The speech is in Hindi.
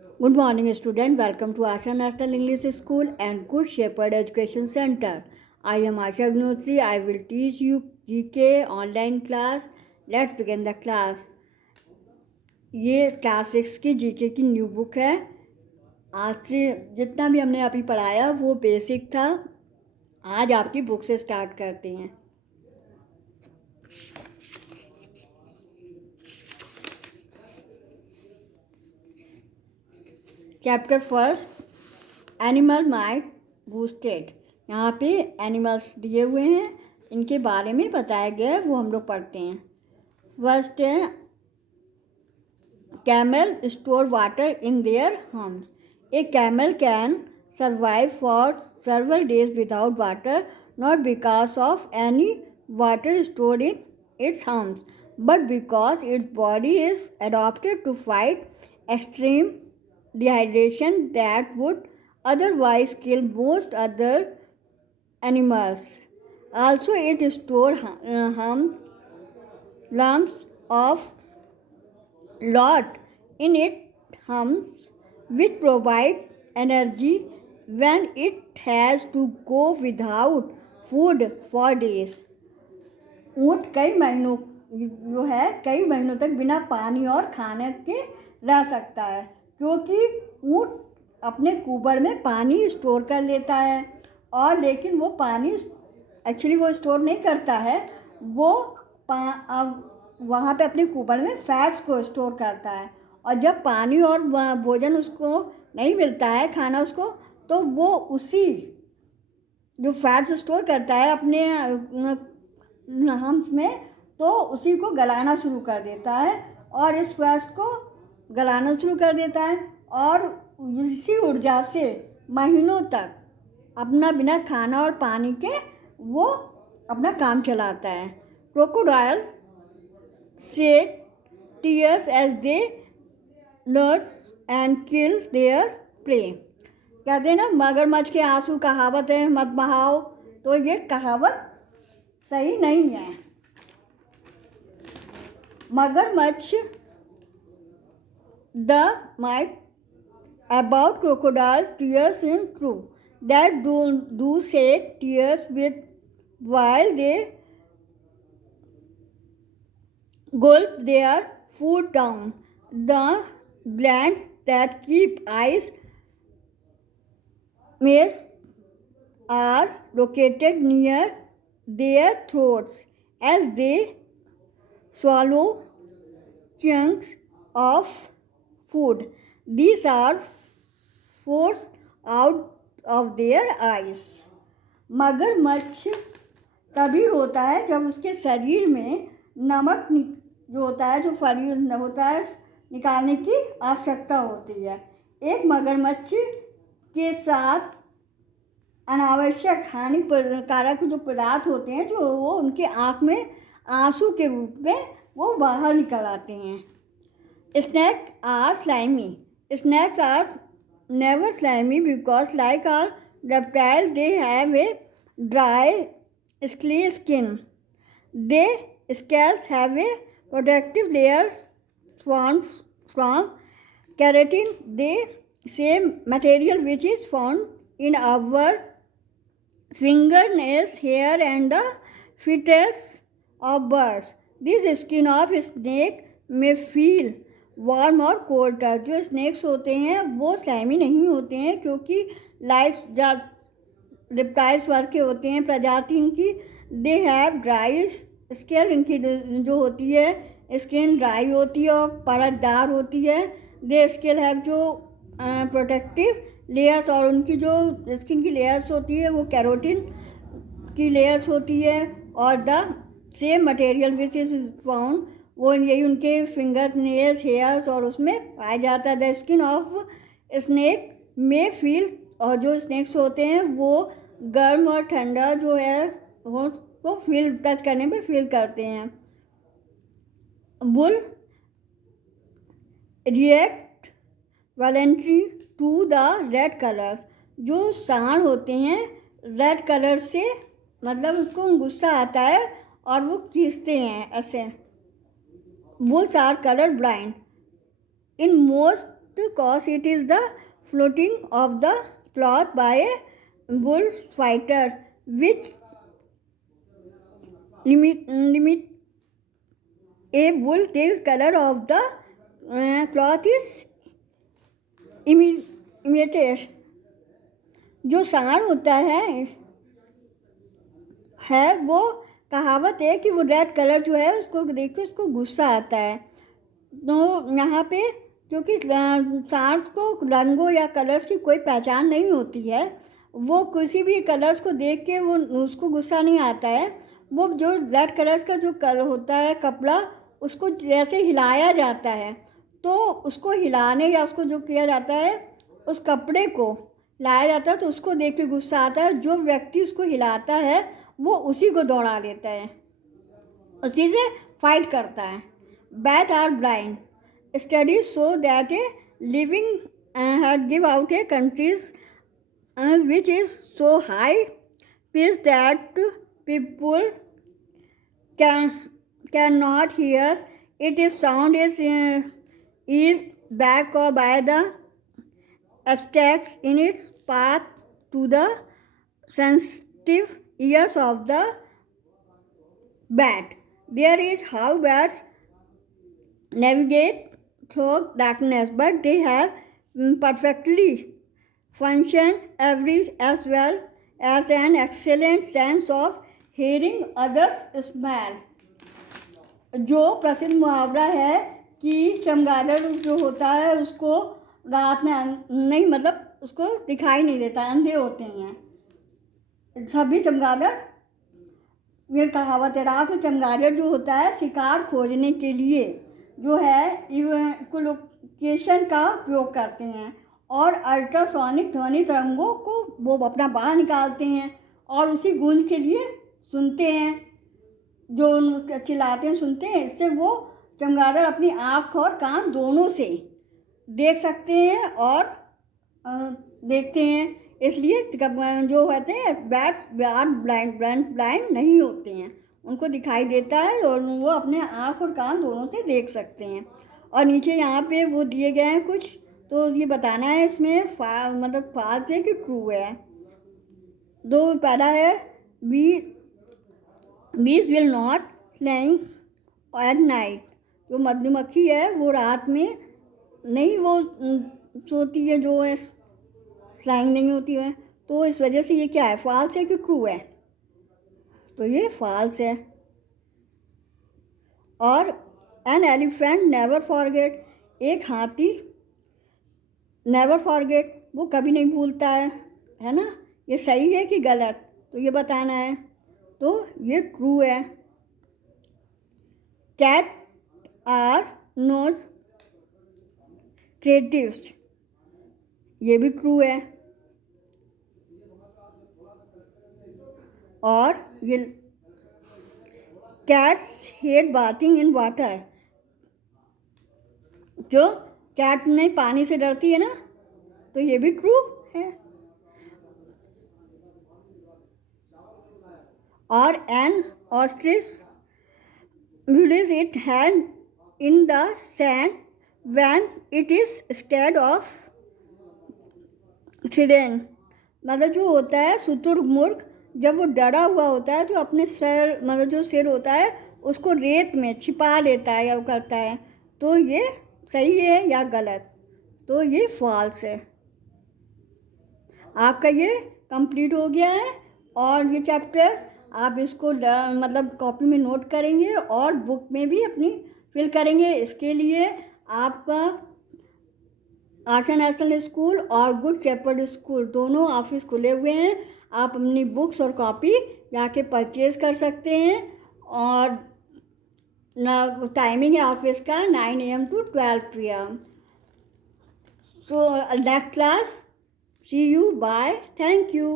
Good morning, student. Welcome to Asha National English School and Good Shepherd Education Center. I am Asha Gnotri. I will teach you GK online class. Let's begin the class. ये क्लास 6 की जीके की न्यू बुक है। आज से जितना भी हमने अभी पढ़ाया वो बेसिक था। आज आपकी बुक से स्टार्ट करते हैं। Chapter first, animal might boosted. यहाँ पे एनिमल्स दिए हुए हैं, इनके बारे में बताया गया है, वो हम लोग पढ़ते हैं। फर्स्ट है camel store water in their hums. A camel can survive for several days without water, not because of any water stored in its humps, but because its body is adapted to fight extreme dehydration that would otherwise kill most other animals. Also, it stores lumps of lot in its humps, which provide energy when it has to go without food for days. ऊँट कई महीनों तक बिना पानी और खाने के रह सकता है, क्योंकि ऊँट अपने कुबड़ में पानी स्टोर कर लेता है। और लेकिन वो पानी एक्चुअली वो स्टोर नहीं करता है, वो वहाँ पे अपने कुबड़ में फैट्स को स्टोर करता है। और जब पानी और भोजन उसको नहीं मिलता है, खाना उसको, तो वो उसी जो फैट्स स्टोर करता है अपने हम्स में, तो उसी को गलाना शुरू कर देता है और इस फैट्स को गलाना शुरू कर देता है और इसी ऊर्जा से महीनों तक अपना बिना खाना और पानी के वो अपना काम चलाता है। Crocodile shed tears as they nurse and kill their prey। कहते हैं ना, मगरमच्छ के आंसू कहावत है, मत बहाओ। तो ये कहावत सही नहीं है। मगरमच्छ the myth about crocodiles tears is true, that do shed tears with while they gulp their food down. The glands that keep ice maze are located near their throats as they swallow chunks of food. These are forced out of their eyes। मगरमच्छ तभी रोता है जब उसके शरीर में नमक जो होता है, जो शरीर होता है, निकालने की आवश्यकता होती है। एक मगरमच्छ के साथ अनावश्यक हानिकारक जो पदार्थ होते हैं, जो वो उनके आँख में आंसू के रूप में वो बाहर निकल आते हैं। Snake are slimy. Snakes are never slimy because like are reptile they have a dry scaly skin. Their scales have a protective layer formed from keratin, the same material which is found in our fingernails, hair and the feathers of birds. This skin of snake may feel warm और कोल्ड टच। जो स्नैक्स होते हैं वो स्लाइमी नहीं होते हैं, क्योंकि लाइक रिप्टाइल्स वर्ग के होते हैं प्रजाति इनकी। दे हैव ड्राई स्किन, इनकी जो होती है स्किन ड्राई होती है और परतदार होती है। दे स्किन हैव जो प्रोटेक्टिव लेयर्स, और उनकी जो स्किन की लेयर्स होती है वो कैरोटिन की लेयर्स होती है। और the same material which is found, वो यही उनके फिंगर नेल्स, हेयर्स और उसमें पाया जाता है। द स्किन ऑफ स्नैक में फील, और जो स्नैक्स होते हैं वो गर्म और ठंडा जो है वो फील, टच करने पे फील करते हैं। Bull react voluntary to the red colours. जो सांड होते हैं रेड कलर से, मतलब उसको गुस्सा आता है और वो खींचते हैं ऐसे। Bulls are color blind in most cause it is the floating of the cloth by a bullfighter, which limit a bull takes color of the cloth is imitated. जो सांड होता है वो कहावत है कि वो रेड कलर जो है उसको देख के उसको गुस्सा आता है। तो यहाँ पे क्योंकि सांड को रंगों या कलर्स की कोई पहचान नहीं होती है, वो किसी भी कलर्स को देख के वो उसको गुस्सा नहीं आता है। वो जो रेड कलर्स का जो कलर होता है कपड़ा, उसको जैसे हिलाया जाता है तो उसको हिलाने या उसको जो किया जाता है उस कपड़े को लाया जाता है तो उसको देख के गुस्सा आता है। जो व्यक्ति उसको हिलाता है वो उसी को दौड़ा लेता है, उसी से फाइट करता है। But are blind studies show that a living had give out a countries which is so high pitched that people cannot hear it. Is sound is back or by the abstracts in its path to the sensitive ears of the bat. There is how bats navigate through darkness, but they have perfectly function as well as an excellent sense of hearing others smell. जो प्रसिद्ध मुहावरा है कि चमगादड़ जो होता है उसको रात में नहीं, मतलब उसको दिखाई नहीं देता, अंधे होते हैं सभी चमगादड़। ये कहावत है। रात में चमगादड़ जो होता है शिकार खोजने के लिए जो है इकोलोकेशन का उपयोग करते हैं और अल्ट्रासोनिक ध्वनि तरंगों को वो अपना बाहर निकालते हैं और उसी गूंज के लिए सुनते हैं, जो चिल्लाते हैं सुनते हैं। इससे वो चमगादड़ अपनी आँख और कान दोनों से देख सकते हैं और देखते हैं। इसलिए जो होते हैं बैट्स आर ब्लाइंड नहीं होते हैं, उनको दिखाई देता है और वो अपने आँख और कान दोनों से देख सकते हैं। और नीचे यहाँ पे वो दिए गए हैं कुछ, तो ये बताना है इसमें मतलब फाल्स है कि ट्रू है। दो पहला है बीज will not flying at night. जो मधुमक्खी है वो रात में नहीं वो सोती है, जो है फ्लाइंग नहीं होती है। तो इस वजह से ये क्या है, फाल्स है कि ट्रू है? तो ये फाल्स है। और एन एलिफेंट नेवर फॉरगेट, एक हाथी नेवर फॉरगेट वो कभी नहीं भूलता है ना। ये सही है कि गलत, तो ये बताना है। तो ये ट्रू है। कैट आर नोज क्रिएटिव्स, ये भी ट्रू है। और ये cats hate bathing in water, जो कैट नहीं पानी से डरती है ना, तो ये भी ट्रू है। और N ostrich buries its hand in the sand when it is scared of threaten। मतलब जो होता है शुतुरमुर्ग जब वो डरा हुआ होता है तो अपने सर मतलब जो सिर होता है उसको रेत में छिपा लेता है या वो करता है। तो ये सही है या गलत? तो ये फॉल्स है। आपका ये कंप्लीट हो गया है। और ये चैप्टर्स आप इसको मतलब कॉपी में नोट करेंगे और बुक में भी अपनी फिल करेंगे। इसके लिए आपका आशा नेशनल स्कूल और गुड शेपर्ड स्कूल दोनों ऑफिस खुले हुए हैं। आप अपनी बुक्स और कॉपी जाके परचेज़ कर सकते हैं। और टाइमिंग है ऑफिस का 9 AM to 12 PM। So next class, see you, bye, thank you.